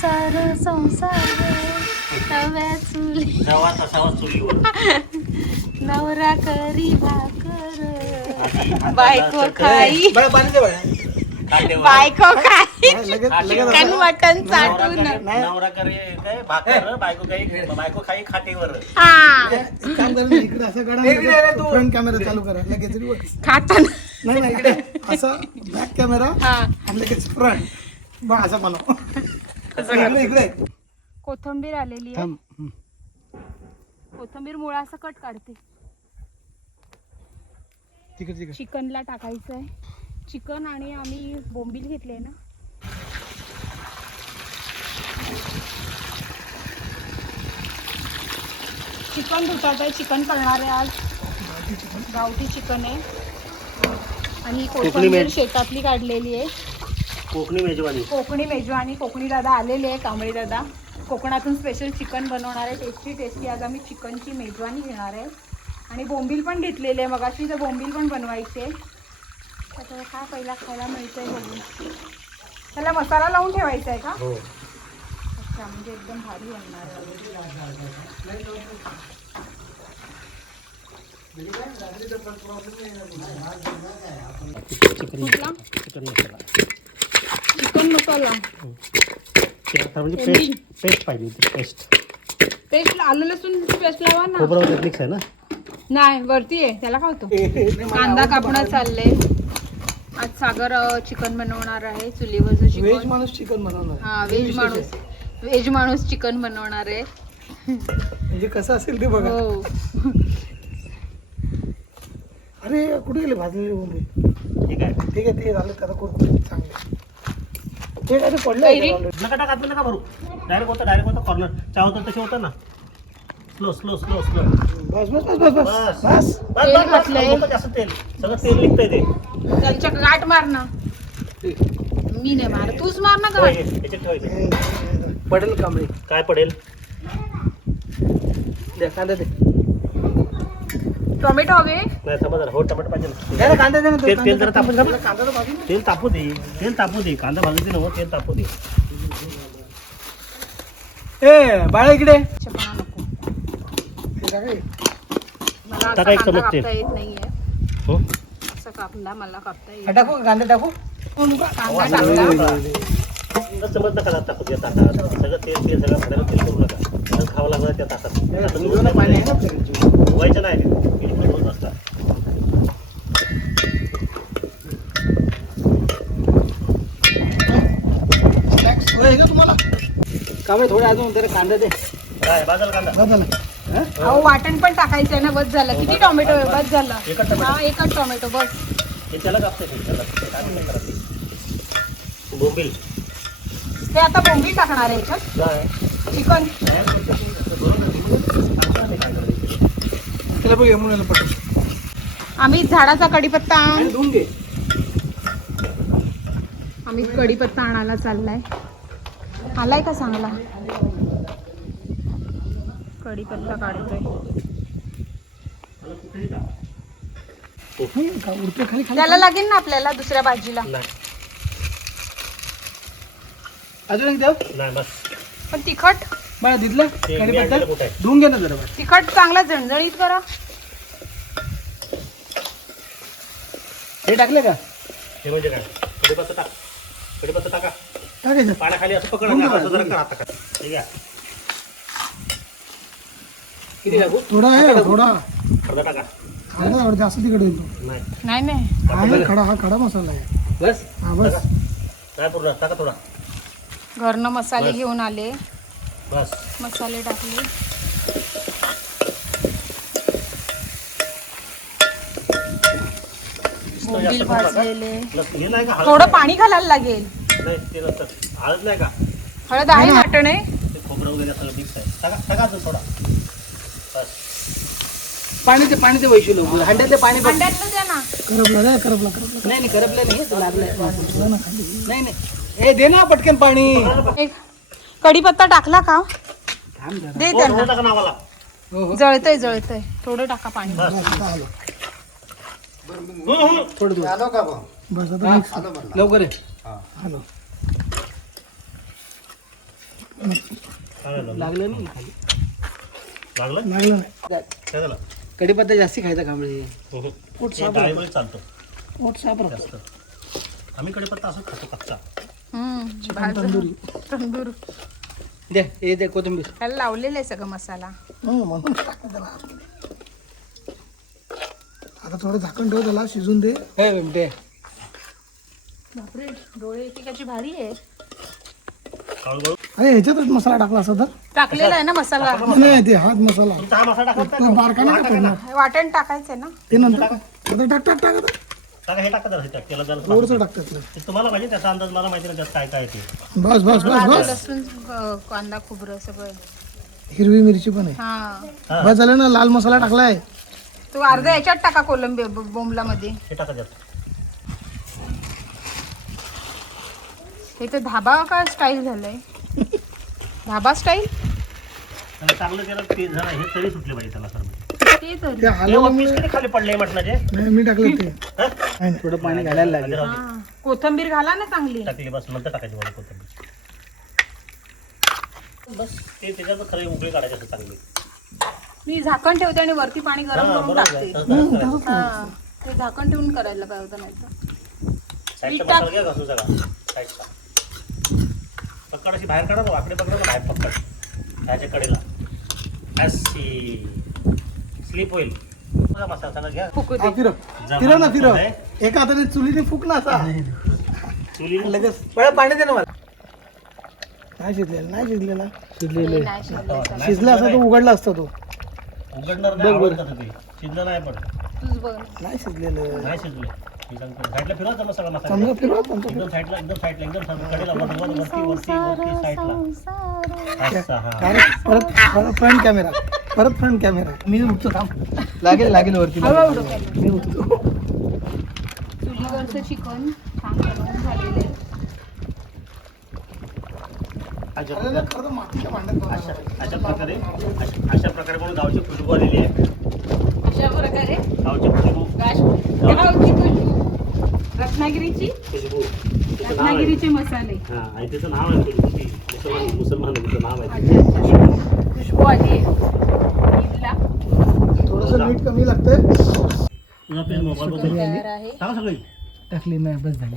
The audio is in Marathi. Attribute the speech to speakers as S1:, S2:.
S1: संसार संसार नव्या चुली.
S2: जेव्हा तसावा चुलीवर.
S1: नवरा करी भाकर. बायको खाई.
S3: पाणी दे.
S1: बायको खाई. चिकन मटन
S2: नवरा
S1: चाटून.
S2: करे- नवरा करे काय? भाकर बायको काही बायको खाई खाटेवर.
S1: हा.
S4: एक काम करा ना, इकडे असं फ्रंट कॅमेरा चालू करा. लगेच
S1: खाताना
S4: नाही नाही इकडे. असा बॅक कॅमेरा
S1: हा.
S4: आणि लगेच फ्रंट मग असं बनव. इकडे इकडे.
S1: कोथंबीर आलेली आहे.
S4: थांब हं.
S1: कोथंबीर मुळा असं कट काढते.
S4: तिकडे तिकडे.
S1: चिकनला टाकायचं आहे. चिकन आणि आम्ही बोंबील घेतले ना. चिकन धुतात आहे. चिकन करणार आहे आज. गावठी चिकन आहे. आणि कोथंबीर. शेतातली काढलेली आहे.
S2: कोकणी मेजवानी.
S1: कोकणी मेजवानी कोकणी दादा आलेले आहे कांबळी दादा. कोकणातून स्पेशल चिकन बनवणार आहे टेस्टी टेस्टी आज आम्ही चिकनची मेजवानी घेणार आहे. आणि बोंबील पण घेतलेले आहे मगाशी तर बोंबील पण बनवायचे. त्याच्यावर काय पहिला खायला मिळतंय बघू. त्याला मसाला लावून ठेवायचा आहे का?
S2: हो.
S1: अच्छा म्हणजे एकदम भारी बनणार आहे.
S2: चिकन मसाला.
S1: चिकन मसाला
S2: ते आता म्हणजे पेस्ट पेस्ट पाहिजे होती पेस्ट.
S1: पेस्ट आलू लसूण पेस्ट लावा ना.
S2: खोबरं मिक्स आहे ना?
S1: नाही वरती आहे. त्याला काय होतं कांदा कापणं चाललंय आज सागर चिकन बनवणार आहे चुलीवरचं
S4: व्हेज
S1: चिकन
S4: माणूस चिकन बनवणार
S1: हा व्हेज माणूस. व्हेज माणूस चिकन बनवणार आहे.
S4: म्हणजे कसं असेल ते बघा.
S1: हो.
S4: अरे कुठे गेले भाजलेले बोंबे?
S2: ठीक आहे
S4: ठीक आहे ते झालं त्याचा कुरकुरीत चांगले. ते काय ते? पडलं
S2: नका टाका आतमध्ये नका भरू. डायरेक्ट होतं डायरेक्ट होतं कॉर्नर चहा होतं तसे होतं ना. स्लो स्लो स्लो स्लो
S4: बस बस बस बस बस. बस.
S1: तेल घातलंय.
S2: जास्त तेल. सगळं तेल निघतंय ते.
S1: त्यांच्या गाठ मार ना. मी नाही मार तूच मार ना
S2: होय,
S1: गाठ.
S2: हे, याच्यात ठेवायचं
S3: पडेल कांबळी
S2: काय पडेल?
S3: द्या कांदा दे.
S1: टोमॅटो हवे.
S2: नाही जरा. हो टमाटर पाहिजे ना.
S3: द्या कांदा दे ना
S2: तेल तेल जरा तापून
S3: कांदा
S2: थांबा.
S3: तर भाजून
S2: तेल तापू दे. तेल तापू दे. कांदा भाजू दे ना हो, तेल तापू दे.
S3: ए बाळा इकडे.
S1: चपणा नको
S4: हे. काय?
S1: मला असा
S2: टाका एक
S1: कांदा
S2: चमच तेल.
S1: कापता येत नाहीये.
S2: हो?
S1: असा कांदा मला कापता येत
S3: हा, टाकू का कांदा टाकू?
S1: कांदा टाकला
S2: तर समज नका जात टाकू त्या ताटात सगळं तेल तेल सगळं सगळं तेल करू नका. सगळं खावं लागणार त्या ताटात.
S3: तुझं पाणी आहे ना आपल्याकडे?
S2: धुवायचं नाही बिलकुल धुवत नसता
S4: Snacks हवं आहे का तुम्हाला
S3: थोडे अजून जरा कांदा दे.
S2: काय बाजल कांदा?
S4: बस झालं
S1: अहो वाटण पण टाकायचं आहे ना बस झालं. किती टोमॅटो आहे? बस झालं.
S2: एकच.
S1: हा एकच टोमॅटो बस.
S2: हे त्याला कापते ते त्याला. काय नाही करत ते. बोंबील.
S1: हे आता बोंबी टाकणार आहे याच्यात
S2: काय?
S1: चिकन.
S4: त्याला बघ
S1: आम्ही झाडाचा
S3: आणि. धुवून घे.
S1: आम्ही कढीपत्ता आणायला चाललाय. आलाय का चांगला? कढीपत्ता काढतोय.
S4: हं, का उडते खाली खाली
S1: त्याला लागेल ना आपल्याला दुसऱ्या भाजीला
S2: नाही.
S3: अजून एक देव.
S2: नाही बस.
S1: पण तिखट?
S3: बाळा दिसलं? कढीपत्ता? धुवून घे ना जरा.
S1: तिखट चांगला झणझणीत करा
S3: हे टाकले का?
S2: हे म्हणजे काय? कढीपत्ता टाक. कढीपत्ता टाका.
S4: टाकायचं.
S2: पाण्याखाली असं पकड आणि असं जरा करा आता का ठीक आहे
S3: किती टाकू?
S4: थोडा आहे थोडा.
S2: अर्धा टाका.
S4: अर्धा थोडा जास्त तिकडे येतो.
S2: नाही.
S1: नाही नाही.
S4: खडा हा खडा मसाला आहे.
S3: बस?
S4: हा बस.
S2: काय पूर्ण टाका थोडा.
S1: घरनं मसाले घेऊन आले.
S2: बस.
S1: मसाले टाकले. भाजलेले.
S2: हे नाही का हळद?
S1: थोडं पाणी घालायला लागेल.
S2: नाही ते नंतर. हळद नाही का?
S1: हळद आहे वाटण आहे.
S2: ते खोबरं वगैरे सगळं मिक्स आहे. टाका टाका अजून थोडा बस.
S3: पाणी ते पाणी ते वैशू लवकर हंड्यातले पाणी बघ.
S1: अंड्यातलं द्या ना.
S4: करपला काय करपला करपला.
S3: नाही नाही करपलं नाही. ते लागलंय
S4: करपला ना खाली
S3: नाही नाही. ए दे ना पटकन पाणी.
S1: एक कढीपत्ता टाकला का?
S3: थांब जरा.
S1: दे
S2: हो,
S1: त्यांना.
S2: थोडं टाका नावाला
S3: हो हो.
S1: जळतय जळतय. थोडं टाका पाणी.
S3: थोडं दूर
S4: बस आता mix.
S3: लवकर आहे
S2: झालं?
S3: लागलं. नाही खाली.
S2: लागलं?
S4: लागलं नाही.
S2: काय झालं?
S3: कढीपत्ता जास्ती खायचा कांबळे. पोट
S2: हे.
S3: साफ
S2: डाळीमुळे चालतो.
S3: पोट साफ राहतं
S2: जास्त. आम्ही कढीपत्ता असं खातो कच्चा.
S1: तंदूर. तंदूर.
S3: दे हे दे कोथिंबीर.
S1: त्याला लावलेलं आहे सगळं मसाला.
S4: हं, म्हणून टाकतो त्याला आतमध्ये. आता थोडं झाकण ठेव त्याला शिजून दे.
S3: हे दे.
S1: डोळे एकेकाची भारी आहे
S2: हळूहळू.
S4: अरे ह्याच्यातच मसाला टाकला असता तर?
S1: टाकलेला आहे ना मसाला?
S4: नाही ते हात मसाला. तो बारका नाही का
S1: वाटण टाकायचंय ना?
S4: ते नंतर टाक. आता टाक टाक टाक आता.
S2: टाका हे टाका जरा ह्याच्यात, त्याला जरा
S4: थोडंसं टाक त्यातलं.
S2: ते. तुम्हाला पाहिजे त्याचा अंदाज मला माहिती नाही त्यात काय काय आहे ते.
S4: बस बस बस
S1: आलं
S4: बस.
S1: लसूण अं, कांदा खोबरं सगळं.
S4: हिरवी मिरची पण आहे.
S1: हा.
S2: हा.
S4: बस झालं ना लाल मसाला टाकलाय.
S1: तो अर्धा याच्यात टाका कोलंबी बोंबला मध्ये
S2: हे टाका त्यात.
S1: हे तर धाबा का स्टाईल झालंय धाबा स्टाईल
S2: आणि चांगलं त्याला ते जरा हे तरी सुटले पाहिजे त्याला सर
S1: ते तर
S4: ते हलवल्यामुळे
S2: पीस किती खाली पडले मटणाचे
S4: नाही मी टाकलं ते
S2: हा?
S4: नाही, नाही.
S3: थोडं पाणी घालायला लागेल.
S1: हा. कोथंबीर घाला ना चांगली
S2: टाकली बस नंतर टाकायची मला कोथिंबीर बस ते त्याच्यात खरं उकळी काढायचे चांगली
S1: मी झाकण ठेवते आणि वरती पाणी गरम
S2: हा,
S1: करून
S2: बरोबर
S1: टाकते.
S2: तसं- करायचं.
S1: हा ते झाकण ठेवून करायला पाहिजे होतं नाही तर
S2: साईडचा
S1: मीठ टाक.
S2: मसाला घ्या घासून सगळा साईडचा पक्कड अशी बाहेर काढा वाकडे पकडा ना बाहेर पक्कड ह्याच्या कडेला. अशी स्लिप होईल
S4: फिरव. ना फिरव. एका हाताने चुलीने फुक ना असा
S2: चुली
S3: लगेच. बळा पाणी दे ना मला.
S4: नाही शिजलेला नाही शिजलेला.
S3: शिजलेले.
S4: शिजला असता तो उघडला असता तो.
S2: उघडणार नाही शिजलं नाही पण.
S4: नाही शिजलेलं.
S2: नाही शिजले. साईडला फिरवा मग सगळा मसाला.
S4: समजा फिरवा तुमचं
S2: एकदम साईडला एकदम साईडला एकदम साईडला. कडेला वर वर वरती वरती वरती साईडला. असं हा
S4: डायरेक्ट परत फ्रंट कॅमेरा परत फ्रंट कॅमेरा मी उठतो थांब.
S3: लागेल लागेल वरती
S1: हळूहळू डोक्याला.
S4: मी उठतो.
S1: चुलीवरचं चिकन छान बनवून झालेलं आहे.
S2: अशा
S4: मातीच्या भांड्यात
S2: अशा. अशा प्रकारे अशा अशा प्रकारे म्हणून गावची खुशबू आलेली आहे.
S1: अशा प्रकारे?
S2: गावची खुशबू
S1: गाश- गावची खुशबू रत्नागिरीची? रत्नागिरीचे मसाले.
S2: हा आणि त्याचं नाव आहे खुशबू मुसलमान मुसलमान लोकांचं नाव आहे
S1: अच्छा अच्छा खुशबू आली आहे. ईदला
S4: थोडंसं मीठ कमी लागतंय.
S2: मोबाईल
S1: तयार आहे.
S3: टाकली नाही बस झाली.